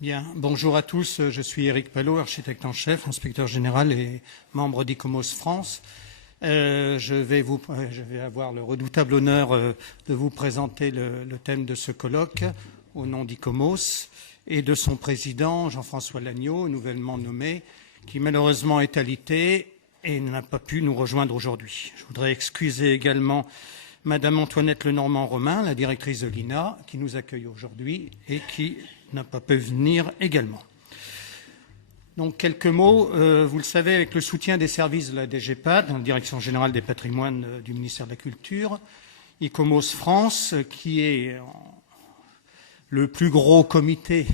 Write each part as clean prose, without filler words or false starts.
Bien, bonjour à tous, je suis Éric Palot, architecte en chef, inspecteur général et membre d'ICOMOS France. Je vais avoir le redoutable honneur de vous présenter le thème de ce colloque au nom d'ICOMOS et de son président Jean-François Lagneau, nouvellement nommé, qui malheureusement est alité et n'a pas pu nous rejoindre aujourd'hui. Je voudrais excuser également Madame Antoinette Lenormand-Romain, la directrice de l'INA, qui nous accueille aujourd'hui et qui n'a pas pu venir également. Donc quelques mots, vous le savez, avec le soutien des services de la DGPAD, la Direction générale des patrimoines du ministère de la Culture, ICOMOS France, qui est le plus gros comité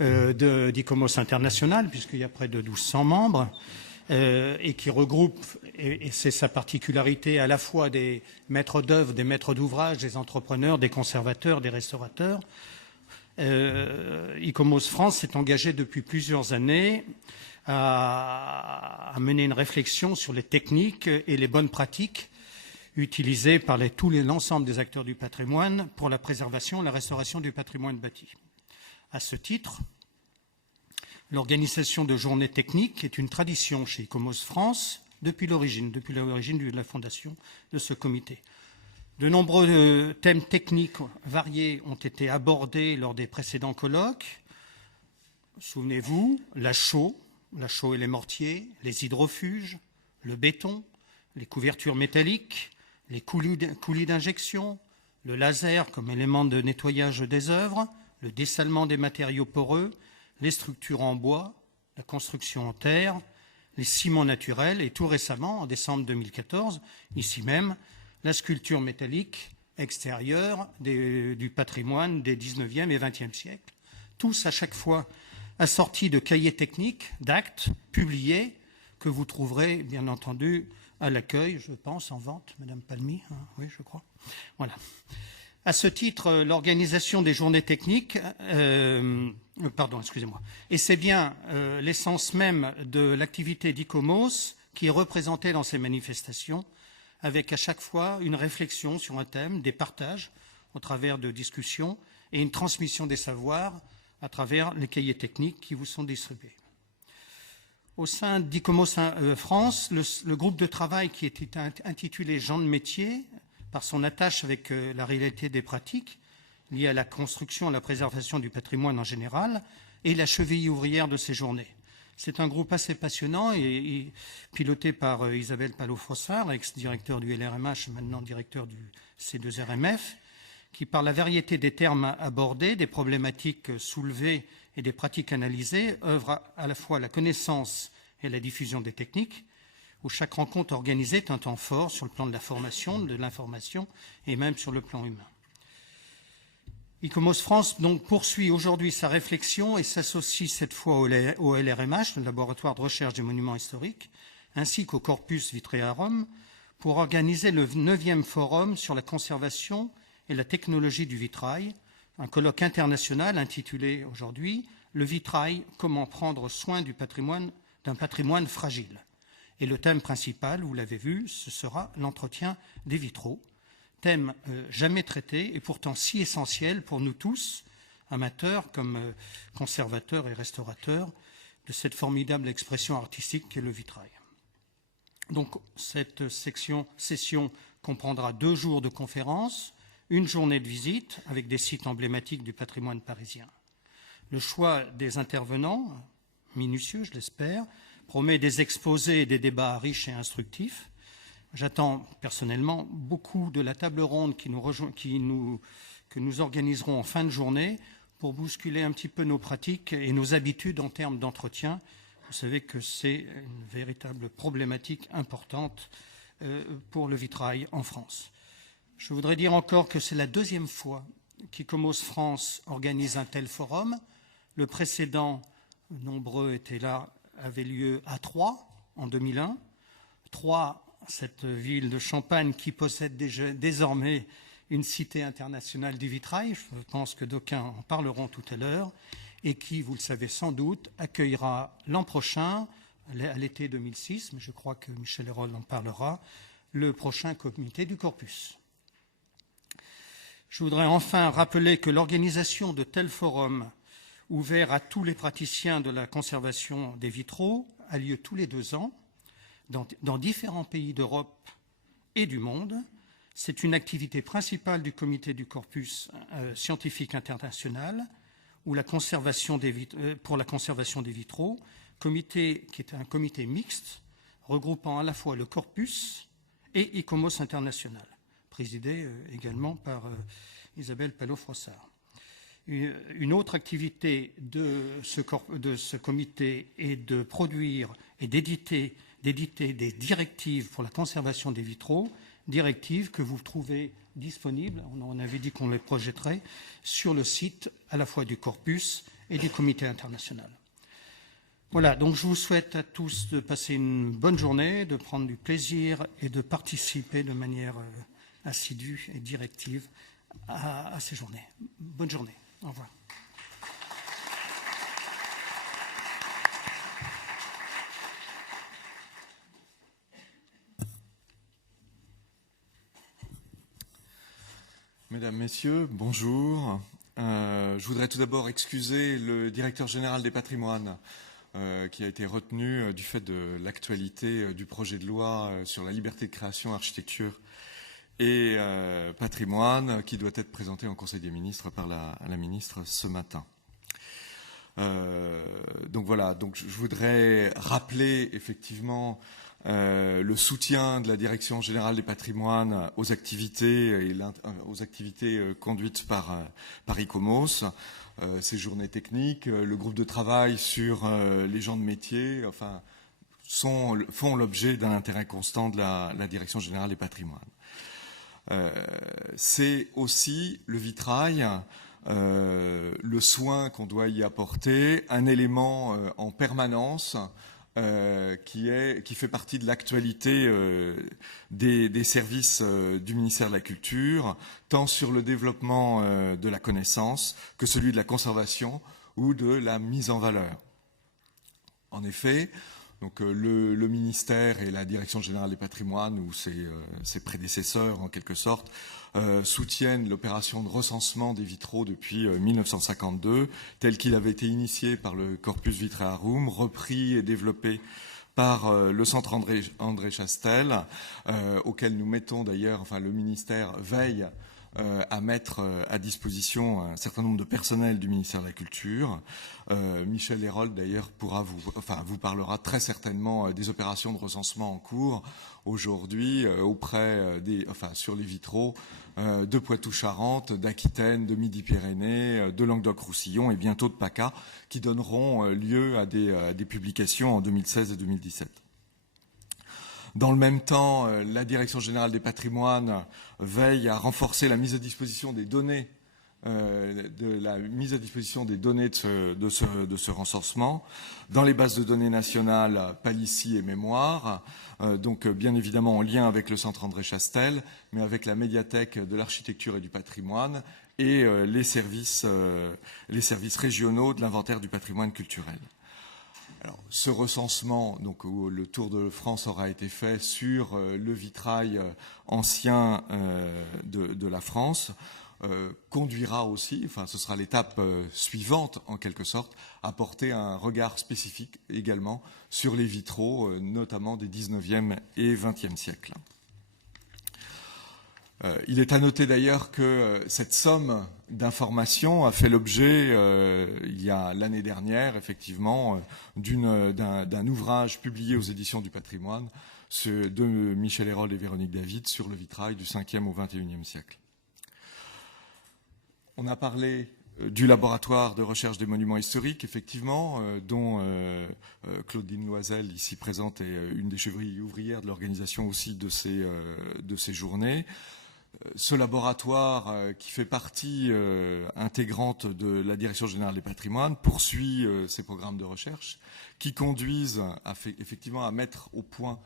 d'ICOMOS international, puisqu'il y a près de 1200 membres, et qui regroupe, et c'est sa particularité, à la fois des maîtres d'œuvre, des maîtres d'ouvrage, des entrepreneurs, des conservateurs, des restaurateurs. ICOMOS France s'est engagé depuis plusieurs années à mener une réflexion sur les techniques et les bonnes pratiques utilisées par l'ensemble des acteurs du patrimoine pour la préservation et la restauration du patrimoine bâti. À ce titre, l'organisation de journées techniques est une tradition chez ICOMOS France depuis l'origine de la fondation de ce comité. De nombreux thèmes techniques variés ont été abordés lors des précédents colloques. Souvenez-vous, la chaux et les mortiers, les hydrofuges, le béton, les couvertures métalliques, les coulis d'injection, le laser comme élément de nettoyage des œuvres, le dessalement des matériaux poreux, les structures en bois, la construction en terre, les ciments naturels et tout récemment, en décembre 2014, ici même, la sculpture métallique extérieure du patrimoine des 19e et 20e siècles, tous à chaque fois assortis de cahiers techniques, d'actes publiés que vous trouverez bien entendu à l'accueil, je pense, en vente, Madame Palmy, hein, oui, je crois. Voilà. À ce titre, l'organisation des journées techniques, et c'est bien l'essence même de l'activité d'ICOMOS qui est représentée dans ces manifestations, avec à chaque fois une réflexion sur un thème, des partages au travers de discussions et une transmission des savoirs à travers les cahiers techniques qui vous sont distribués. Au sein d'ICOMOS France, le groupe de travail qui était intitulé Gens de métier, par son attache avec la réalité des pratiques liées à la construction et à la préservation du patrimoine en général, et la cheville ouvrière de ces journées. C'est un groupe assez passionnant et piloté par Isabelle Palot-Frossard, ex-directeur du LRMH, maintenant directeur du C2RMF, qui, par la variété des termes abordés, des problématiques soulevées et des pratiques analysées, œuvre à la fois la connaissance et la diffusion des techniques, où chaque rencontre organisée est un temps fort sur le plan de la formation, de l'information et même sur le plan humain. ICOMOS France donc poursuit aujourd'hui sa réflexion et s'associe cette fois au LRMH, le laboratoire de recherche des monuments historiques, ainsi qu'au Corpus Vitrearum, pour organiser le 9e forum sur la conservation et la technologie du vitrail, un colloque international intitulé aujourd'hui « Le vitrail, comment prendre soin d'un patrimoine fragile ». Et le thème principal, vous l'avez vu, ce sera l'entretien des vitraux, thème jamais traité et pourtant si essentiel pour nous tous, amateurs comme conservateurs et restaurateurs, de cette formidable expression artistique qu'est le vitrail. Donc cette session comprendra 2 jours de conférences, une journée de visite avec des sites emblématiques du patrimoine parisien. Le choix des intervenants, minutieux je l'espère, promet des exposés et des débats riches et instructifs. J'attends personnellement beaucoup de la table ronde que nous organiserons en fin de journée pour bousculer un petit peu nos pratiques et nos habitudes en termes d'entretien. Vous savez que c'est une véritable problématique importante pour le vitrail en France. Je voudrais dire encore que c'est la 2e fois qu'ICOMOS France organise un tel forum. Le précédent, nombreux étaient là, avait lieu à Troyes en 2001. Troyes, cette ville de Champagne qui possède désormais une cité internationale du vitrail, je pense que d'aucuns en parleront tout à l'heure, et qui, vous le savez sans doute, accueillera l'an prochain, à l'été 2006, mais je crois que Michel Hérol en parlera, le prochain comité du Corpus. Je voudrais enfin rappeler que l'organisation de tels forums ouvert à tous les praticiens de la conservation des vitraux, a lieu tous les 2 ans dans différents pays d'Europe et du monde. C'est une activité principale du comité du corpus scientifique international pour la conservation des vitraux, comité qui est un comité mixte regroupant à la fois le corpus et ICOMOS International, présidé également par Isabelle Palot-Frossard. Une autre activité de ce comité est de produire et d'éditer des directives pour la conservation des vitraux, directives que vous trouvez disponibles, on avait dit qu'on les projetterait, sur le site à la fois du corpus et du comité international. Voilà, donc je vous souhaite à tous de passer une bonne journée, de prendre du plaisir et de participer de manière assidue et directive à ces journées. Bonne journée. Au revoir. Mesdames, Messieurs, bonjour. Je voudrais tout d'abord excuser le directeur général des patrimoines qui a été retenu du fait de l'actualité du projet de loi sur la liberté de création, architecture et patrimoine qui doit être présenté en Conseil des ministres par la ministre ce matin. Donc voilà, donc je voudrais rappeler effectivement le soutien de la Direction générale des patrimoines aux activités conduites par ICOMOS, ces journées techniques, le groupe de travail sur les gens de métier, enfin, font l'objet d'un intérêt constant de la Direction générale des patrimoines. C'est aussi le vitrail, le soin qu'on doit y apporter, un élément en permanence qui fait partie de l'actualité des services du ministère de la Culture, tant sur le développement de la connaissance que celui de la conservation ou de la mise en valeur. En effet, donc, le ministère et la Direction générale des patrimoines, ou ses prédécesseurs en quelque sorte, soutiennent l'opération de recensement des vitraux depuis 1952, tel qu'il avait été initié par le Corpus Vitrearum, repris et développé par le Centre André Chastel, auquel nous mettons d'ailleurs, enfin le ministère veille à mettre à disposition un certain nombre de personnels du ministère de la Culture. Michel Hérold d'ailleurs vous parlera très certainement des opérations de recensement en cours aujourd'hui sur les vitraux de Poitou-Charentes, d'Aquitaine, de Midi-Pyrénées, de Languedoc-Roussillon et bientôt de PACA, qui donneront lieu à des publications en 2016 et 2017. Dans le même temps, la Direction générale des patrimoines veille à renforcer la mise à disposition des données, de ce recensement dans les bases de données nationales Palissy et Mémoire, donc bien évidemment en lien avec le Centre André Chastel, mais avec la médiathèque de l'architecture et du patrimoine et les services régionaux de l'inventaire du patrimoine culturel. Alors, ce recensement, donc où le tour de France aura été fait sur le vitrail ancien de la France, conduira aussi, enfin ce sera l'étape suivante en quelque sorte, à porter un regard spécifique également sur les vitraux, notamment des 19e et 20e siècles. Il est à noter d'ailleurs que cette somme d'informations a fait l'objet, il y a l'année dernière, effectivement, d'un ouvrage publié aux éditions du patrimoine de Michel Hérold et Véronique David sur le vitrail du 5e au 21e siècle. On a parlé du laboratoire de recherche des monuments historiques, effectivement, dont Claudine Loisel, ici présente, est une des chevilles ouvrières de l'organisation aussi de ces journées. Ce laboratoire, qui fait partie intégrante de la Direction générale des patrimoines, poursuit ses programmes de recherche qui conduisent effectivement à mettre au point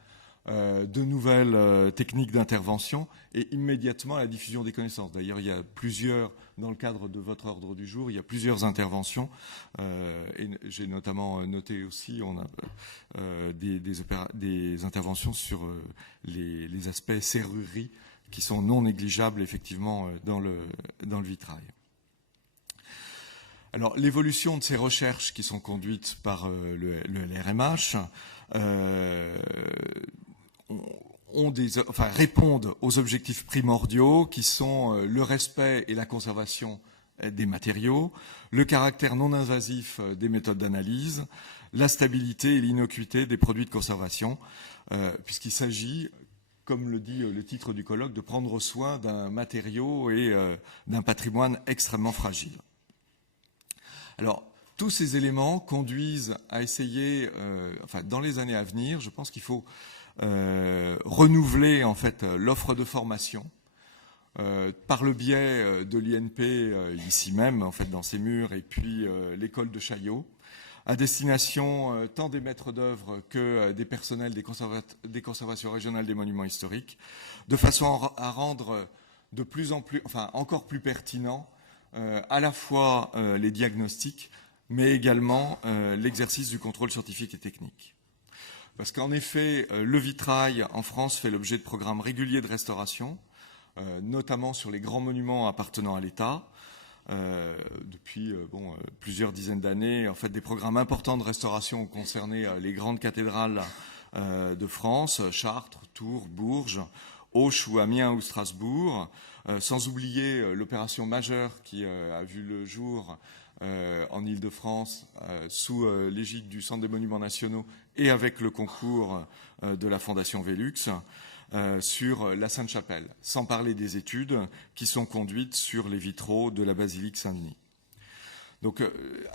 de nouvelles techniques d'intervention et immédiatement à la diffusion des connaissances. D'ailleurs, il y a dans le cadre de votre ordre du jour, il y a plusieurs interventions. Et j'ai notamment noté aussi, on a des interventions sur les aspects serrurerie qui sont non négligeables effectivement dans le vitrail. Alors, l'évolution de ces recherches qui sont conduites par le LRMH répondent aux objectifs primordiaux qui sont le respect et la conservation des matériaux, le caractère non invasif des méthodes d'analyse, la stabilité et l'innocuité des produits de conservation, puisqu'il s'agit, comme le dit le titre du colloque, de prendre soin d'un matériau et d'un patrimoine extrêmement fragile. Alors, tous ces éléments conduisent à essayer, dans les années à venir, je pense qu'il faut renouveler en fait l'offre de formation par le biais de l'INP ici même, en fait, dans ces murs, et puis l'école de Chaillot, à destination tant des maîtres d'œuvre que des personnels des conservations régionales des monuments historiques, de façon à rendre de plus en plus, encore plus pertinent à la fois les diagnostics, mais également l'exercice du contrôle scientifique et technique. Parce qu'en effet, le vitrail en France fait l'objet de programmes réguliers de restauration, notamment sur les grands monuments appartenant à l'État. Depuis plusieurs dizaines d'années, en fait, des programmes importants de restauration ont concerné les grandes cathédrales de France, Chartres, Tours, Bourges, Auch ou Amiens ou Strasbourg, sans oublier l'opération majeure qui a vu le jour en Île-de-France sous l'égide du Centre des Monuments Nationaux et avec le concours de la Fondation Velux sur la Sainte-Chapelle, sans parler des études qui sont conduites sur les vitraux de la basilique Saint-Denis. Donc,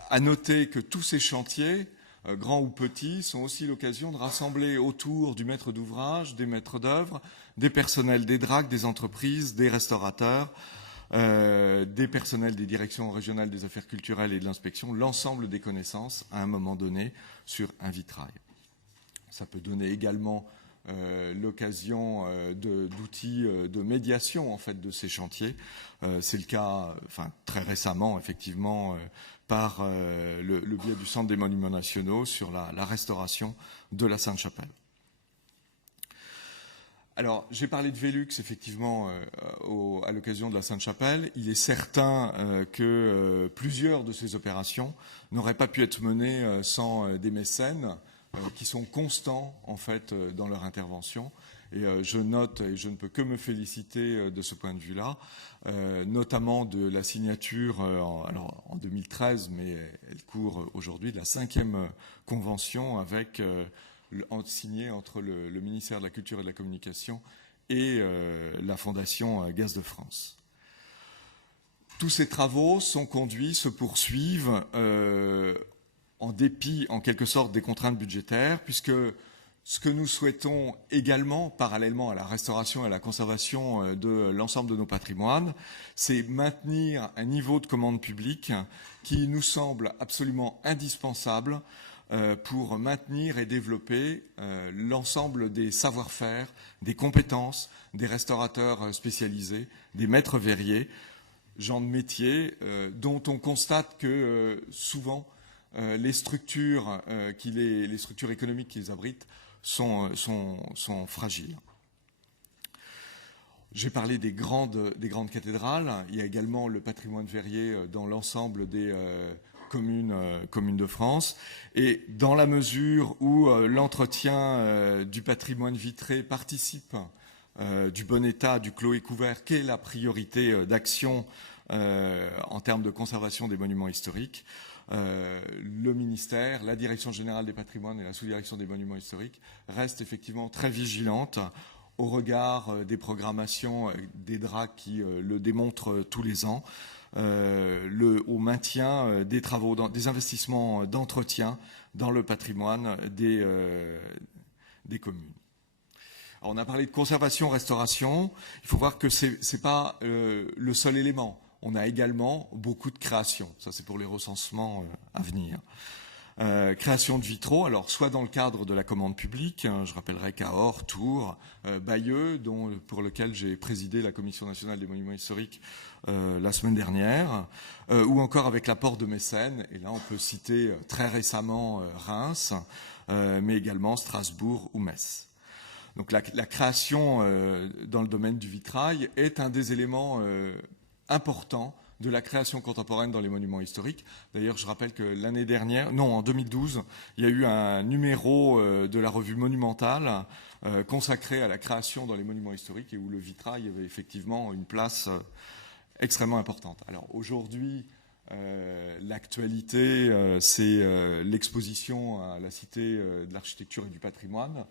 à noter que tous ces chantiers, grands ou petits, sont aussi l'occasion de rassembler autour du maître d'ouvrage, des maîtres d'œuvre, des personnels des DRAC, des entreprises, des restaurateurs, des personnels des directions régionales des affaires culturelles et de l'inspection, l'ensemble des connaissances à un moment donné sur un vitrail. Ça peut donner également l'occasion d'outils de médiation en fait de ces chantiers. C'est le cas, très récemment effectivement, par le biais du Centre des Monuments Nationaux sur la restauration de la Sainte-Chapelle. Alors, j'ai parlé de Velux, effectivement, à l'occasion de la Sainte-Chapelle. Il est certain que plusieurs de ces opérations n'auraient pas pu être menées sans des mécènes qui sont constants, en fait, dans leur intervention. Et je note, et je ne peux que me féliciter de ce point de vue-là, notamment de la signature, en 2013, mais elle court aujourd'hui, de la 5e convention avec... signé entre le ministère de la Culture et de la Communication et la Fondation Gaz de France. Tous ces travaux sont conduits, se poursuivent en dépit, en quelque sorte, des contraintes budgétaires, puisque ce que nous souhaitons également, parallèlement à la restauration et à la conservation de l'ensemble de nos patrimoines, c'est maintenir un niveau de commande publique qui nous semble absolument indispensable pour maintenir et développer l'ensemble des savoir-faire, des compétences, des restaurateurs spécialisés, des maîtres verriers, gens de métier, dont on constate que souvent les structures économiques qui les abritent sont fragiles. J'ai parlé des grandes cathédrales. Il y a également le patrimoine verrier dans l'ensemble des communes de France. Et dans la mesure où l'entretien du patrimoine vitré participe du bon état, du clos et couvert, qu'est la priorité d'action en termes de conservation des monuments historiques, le ministère, la Direction générale des patrimoines et la sous-direction des monuments historiques restent effectivement très vigilantes au regard des programmations des DRAC qui le démontrent tous les ans, au maintien des travaux, des investissements d'entretien dans le patrimoine des communes. Alors on a parlé de conservation, restauration. Il faut voir que c'est pas le seul élément. On a également beaucoup de création. Ça, c'est pour les recensements à venir. Création de vitraux, alors soit dans le cadre de la commande publique, je rappellerai Cahors, Tours, Bayeux, pour lequel j'ai présidé la Commission nationale des monuments historiques la semaine dernière, ou encore avec l'apport de mécènes, et là on peut citer très récemment Reims, mais également Strasbourg ou Metz. Donc la création dans le domaine du vitrail est un des éléments importants de la création contemporaine dans les monuments historiques. D'ailleurs, je rappelle que l'année dernière, non, en 2012, il y a eu un numéro de la revue Monumentale consacré à la création dans les monuments historiques et où le vitrail avait effectivement une place extrêmement importante. Alors aujourd'hui, l'actualité, c'est l'exposition à la Cité de l'Architecture et du Patrimoine,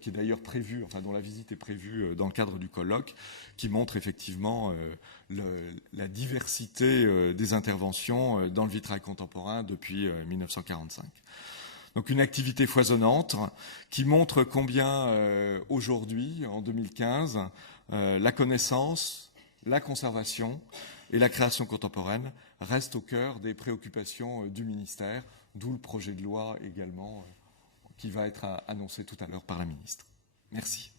qui est d'ailleurs prévue, enfin dont la visite est prévue dans le cadre du colloque, qui montre effectivement la diversité des interventions dans le vitrail contemporain depuis 1945. Donc une activité foisonnante qui montre combien aujourd'hui, en 2015, la connaissance, la conservation et la création contemporaine restent au cœur des préoccupations du ministère, d'où le projet de loi également qui va être annoncé tout à l'heure par la ministre. Merci.